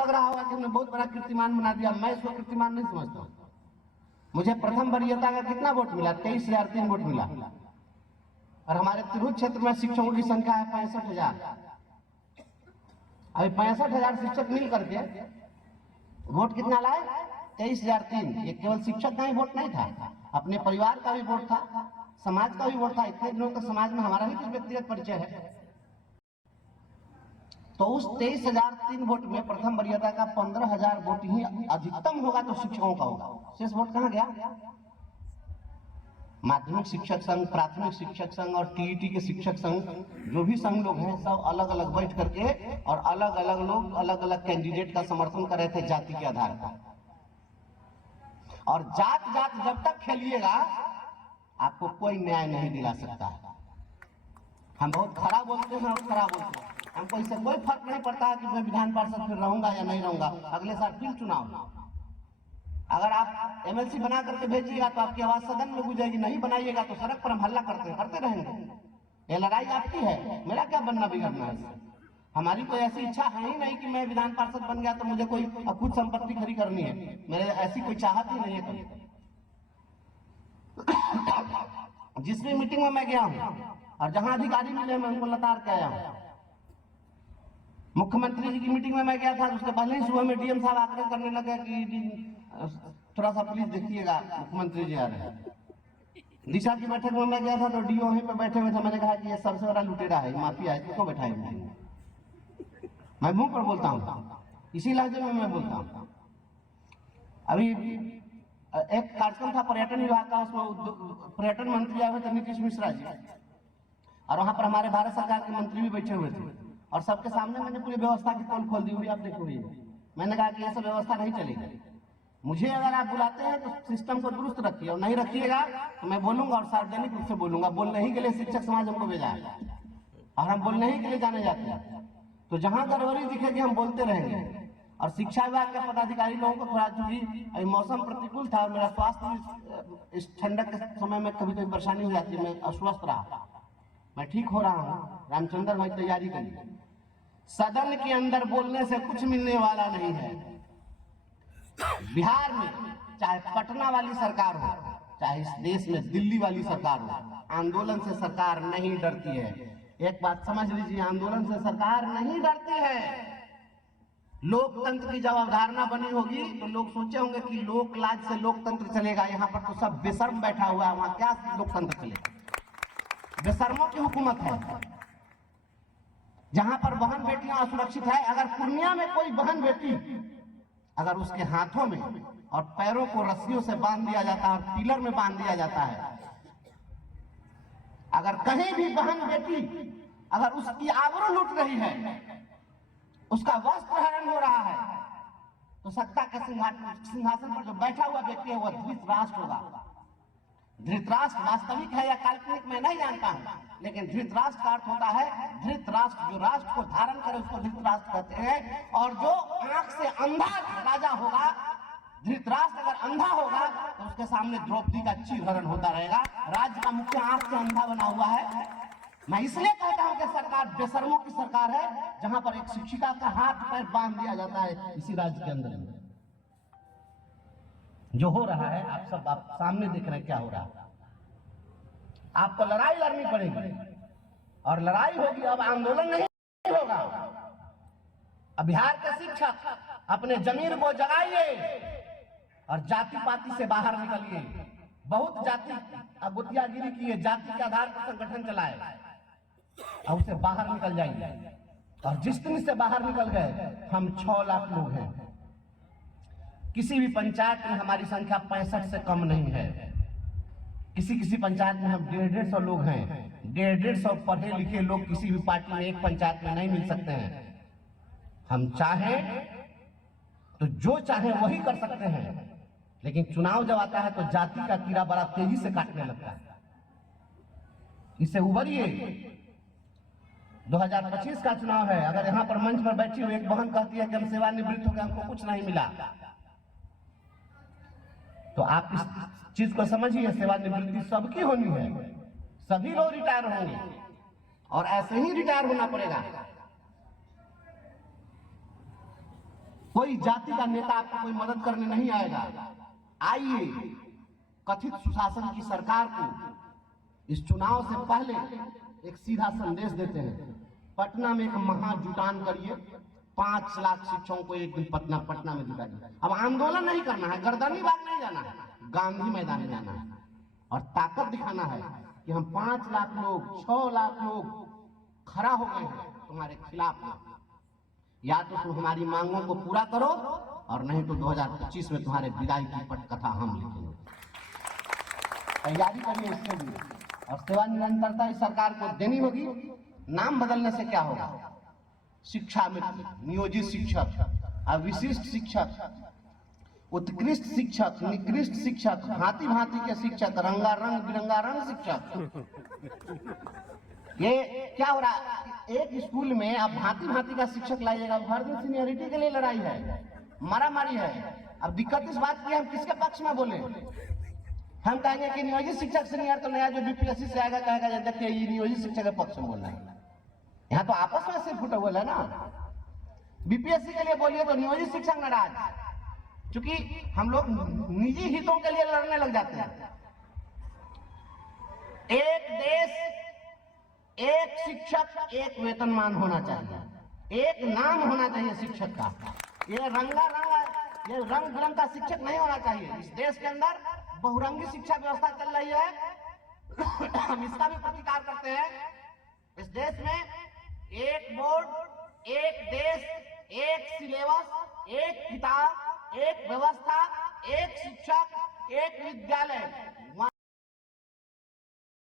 लग रहा होगा कि हमने बहुत बड़ा कीर्तिमान बना दिया। मैं इसको कीर्तिमान नहीं समझता। मुझे प्रथम वरीयता का कितना वोट मिला? 23,003 वोट मिला। और हमारे तिरहुत क्षेत्र में शिक्षकों की संख्या है 65,000। अभी 65,000 शिक्षक मिल करके वोट कितना लाए? 23,003। ये केवल शिक्षक का ही वोट नहीं था, अपने परिवार का भी वोट था, समाज का भी वोट था। इतने दिनों तक समाज में हमारा भी कुछ व्यक्तिगत परिचय है। तो उस 23,003 वोट में प्रथम वरीयता का 15,000 वोट ही अधिकतम होगा तो शिक्षकों का होगा। शेष वोट कहाँ गया? माध्यमिक शिक्षक संघ, प्राथमिक शिक्षक संघ और टीईटी के शिक्षक संघ, जो भी संघ लोग हैं, सब अलग अलग बैठ करके और अलग अलग लोग अलग अलग कैंडिडेट का समर्थन कर रहे थे जाति के आधार पर। और जात जात जब तक खेलिएगा आपको कोई न्याय नहीं दिला सकता है। हम बहुत खरा बोलते हैं और खरा बोलते हैं, हमको इससे कोई फर्क नहीं पड़ता है कि मैं विधान पार्षद फिर रहूंगा या नहीं रहूंगा। अगले साल फिर चुनाव। अगर आप एमएलसी बना करके भेजिएगा तो आपकी आवाज सदन में गुजरेगी, नहीं बनाइएगा तो सड़क पर हम हल्ला करते रहेंगे। ये लड़ाई आपकी है, मेरा क्या बनना बिगड़ना है। हमारी कोई ऐसी इच्छा है ही नहीं कि मैं विधान पार्षद बन गया तो मुझे कोई कुछ संपत्ति खड़ी करनी है। मेरे ऐसी कोई चाहत ही नहीं है कभी। जिस भी मीटिंग में मैं गया हूँ और जहां अधिकारी मिले मैं उनको लताड़ के आया हूँ। मुख्यमंत्री जी की मीटिंग में मैं गया था, उसके पहले ही सुबह में डीएम साहब आग्रह करने लगे कि थोड़ा सा प्लीज देखिएगा मुख्यमंत्री जी आ रहे हैं। दिशा की बैठक में मैं गया था तो डीओ वहीं पे बैठे हुए थे। मैंने कहा कि ये सबसे बड़ा लुटेरा है, माफिया है, इसको बैठाए हुए। मैं मुंह पर बोलता हूँ, इसी लहजे में मैं बोलता हूँ। अभी एक कार्यक्रम था पर्यटन विभाग का, उसमें पर्यटन मंत्री आए हुए थे नीतीश मिश्रा जी, और वहां पर हमारे भारत सरकार के मंत्री भी बैठे हुए थे। और सबके सामने मैंने पूरी व्यवस्था की पोल खोल दी हुई, आप देखो। मैंने कहा कि ये सब व्यवस्था नहीं चलेगी। मुझे अगर आप बुलाते हैं तो सिस्टम को दुरुस्त रखिए, और नहीं रखिएगा तो मैं बोलूंगा और सार्वजनिक रूप से बोलूंगा। बोलने ही के लिए शिक्षक समाज हमको भेजा है और हम बोलने ही के लिए जाने जाते हैं। तो जहां गड़बड़ी दिखेगी हम बोलते रहेंगे। और शिक्षा विभाग के पदाधिकारी लोगों को थोड़ा, चूंकि मौसम प्रतिकूल था और मेरा स्वास्थ्य इस ठंडक के समय में कभी कभी परेशानी हो जाती है, मैं अस्वस्थ रहा। मैं ठीक हो रहा हूँ। रामचंद्र भाई तैयारी करिए। सदन के अंदर बोलने से कुछ मिलने वाला नहीं है। बिहार में चाहे पटना वाली सरकार हो, चाहे इस देश में दिल्ली वाली सरकार हो, आंदोलन से सरकार नहीं डरती है। एक बात समझ लीजिए, आंदोलन से सरकार नहीं डरती है। लोकतंत्र की जब अवधारणा बनी होगी तो लोग सोचे होंगे कि लोक लाज से लोकतंत्र चलेगा। यहाँ पर तो सब बेशर्म बैठा हुआ है, वहां क्या लोकतंत्र चलेगा? बेशर्मों की हुकूमत है। जहां पर बहन बेटियां असुरक्षित है, अगर पूर्णिया में कोई बहन बेटी अगर उसके हाथों में और पैरों को रस्सियों से बांध दिया जाता है और पिलर में बांध दिया जाता है, अगर कहीं भी बहन बेटी अगर उसकी आबरू लूट रही है, उसका वस्त्र हरण हो रहा है, तो सत्ता के सिंहासन पर जो बैठा हुआ व्यक्ति है वह धृतराष्ट्र होगा। धृतराष्ट्र वास्तविक है या काल्पनिक मैं नहीं जानता हूं, लेकिन धृतराष्ट्र का अर्थ होता है धृतराष्ट्र, जो राष्ट्र को धारण करे उसको धृतराष्ट्र कहते हैं। और जो आंख से अंधा राजा होगा, धृतराष्ट्र अगर अंधा होगा तो उसके सामने द्रौपदी का चीरहरण होता रहेगा। राज्य का मुख्य आंख से अंधा बना हुआ है। मैं इसलिए कहता हूं कि सरकार बेशर्मों की सरकार है, जहां पर एक शिक्षिका का हाथ पैर बांध दिया जाता है इसी राज्य के अंदर। जो हो रहा है आप सामने देख रहे हैं क्या हो रहा है। आपको लड़ाई लड़नी पड़ेगी और लड़ाई होगी, अब आंदोलन नहीं होगा। अब बिहार के शिक्षक अपने जमीन को जगाइए और जाति पाति से बाहर निकलिए। बहुत जाति गुतियागिरी की है, जाति के आधार पर संगठन चलाए और उससे बाहर निकल जाइए। और जिस दिन से बाहर निकल गए, हम 6 लाख लोग हैं। किसी भी पंचायत में हमारी संख्या 65 से कम नहीं है। किसी पंचायत में हम 150 लोग हैं। 150 पढ़े लिखे लोग किसी भी पार्टी में एक पंचायत में नहीं मिल सकते हैं। हम चाहें तो जो चाहे वही कर सकते हैं, लेकिन चुनाव जब आता है तो जाति का कीड़ा बड़ा तेजी से काटने लगता है। इससे उबरिए। 2025 का चुनाव है। अगर यहाँ पर मंच पर बैठी हुई एक बहन कहती है कि हम सेवानिवृत्त हो गए, हमको कुछ नहीं मिला, तो आप इस चीज को समझिए, सेवानिवृत्ति सबकी होनी है। सभी लोग रिटायर होंगे और ऐसे ही रिटायर होना पड़ेगा। कोई जाति का नेता आपको कोई मदद करने नहीं आएगा। आइए कथित सुशासन की सरकार को इस चुनाव से पहले एक सीधा संदेश देते हैं। पटना में एक महाजुटान करिए, 5 लाख शिक्षकों को एक दिन पटना में जुटाइए। अब आंदोलन नहीं करना है, गर्दनी बाग नहीं जाना है, गांधी मैदान में जाना है और ताकत दिखाना है कि हम 5 लाख लोग, 6 लाख लोग खड़ा हो गए हैं तुम्हारे खिलाफ। या तो तुम हमारी मांगों को पूरा करो और नहीं तो 2025 में तुम्हारे विदाई की पटकथा हम लिखेंगे। तैयारी करिए इसके लिए और सेवा निरंतरता इस सरकार को देनी होगी। नाम बदलने से क्या होगा? शिक्षा में नियोजित शिक्षक, अविशिष्ट शिक्षक, उत्कृष्ट शिक्षक, निकृष्ट शिक्षक, भांति भांति के शिक्षक, रंगारंग बिरंगारंग शिक्षक। ये क्या हो रहा है? एक स्कूल में आप भांति भांति का शिक्षक लाइएगा, हर दिन सीनियरिटी के लिए लड़ाई है, मारामारी है। अब दिक्कत इस बात की हम किसके पक्ष में बोले? हम कहेंगे कि नियोजित शिक्षक सीनियर, तो नया जो बीपीएससी से आएगा कहेगा देखिए ये नियोजित शिक्षक के पक्ष में बोल रहा है। यहाँ तो आपस में सिर्फ फुटा हुआ है ना। बीपीएससी के लिए बोलिए तो नियोजित शिक्षक नाराज, क्योंकि हम लोग निजी हितों के लिए लड़ने लग जाते हैं। एक देश, एक शिक्षक, एक वेतनमान होना चाहिए, एक नाम होना चाहिए शिक्षक का। ये रंग बिरंग का शिक्षक नहीं होना चाहिए। इस देश के अंदर बहुरंगी शिक्षा व्यवस्था चल रही है, हम इसका भी प्रतिकार करते हैं। इस देश में एक बोर्ड, एक देश, एक सिलेबस, एक किताब, एक व्यवस्था, एक शिक्षक, एक विद्यालय,